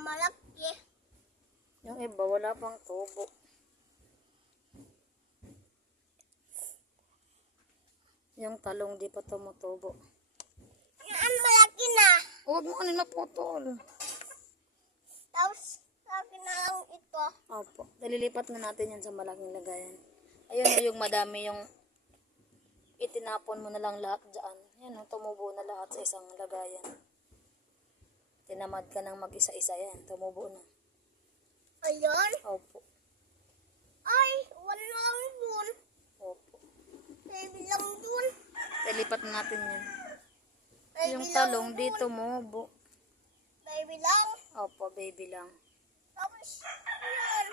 malaki. Yung iba, wala pang tubo. Yung talong di pa tumutubo. Yan, malaki na. Huwag mo kanin maputol. Tapos, laki na lang ito. Opo. Nalilipat na natin yan sa malaking lagayan. Ayun na yung madami yung itinapon mo na lang lahat dyan. Yan, tumubo na lahat sa isang lagayan. Tinamad ka ng mag-isa-isa yan. Tumubo na. Ayun. Opo. Ay, wala lang dun. Opo. Baby lang dun. Nalipat na natin yan. Baby Yung lang talong dun. di tumubo. Baby lang. Opo, baby lang. Tapos, yan.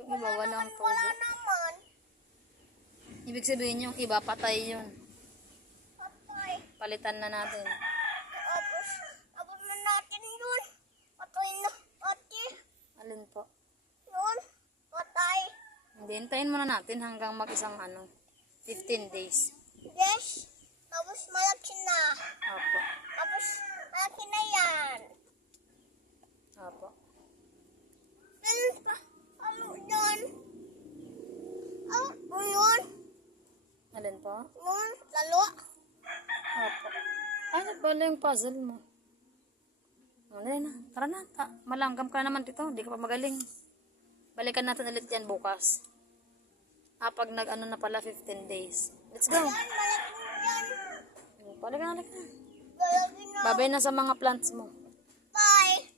Yung iba walang tubo. Wala naman. Ibig sabihin yung iba patay yun. Patay. Palitan na natin. Tapos na natin yun. Patay na. Ate. Alin po? Yun. Patay. Hindi, hintayin muna natin hanggang mag-isang 15 days. Yes. Tapos malaki na. Opo. Tapos malaki na yan. Opo. Meron pa. Ano yan? Ano yun? Alin po? Yun. Lalo. Opo. Ay, nagpala yung puzzle mo. Ano na? Tara na. Malanggam ka naman dito. Hindi ka pa magaling. Balikan natin ulit yan bukas. Pag nag-ano na pala 15 days. Let's go. Yan. Malaki yan. Balik na. Malaki na. Babay na sa mga plants mo. Bye.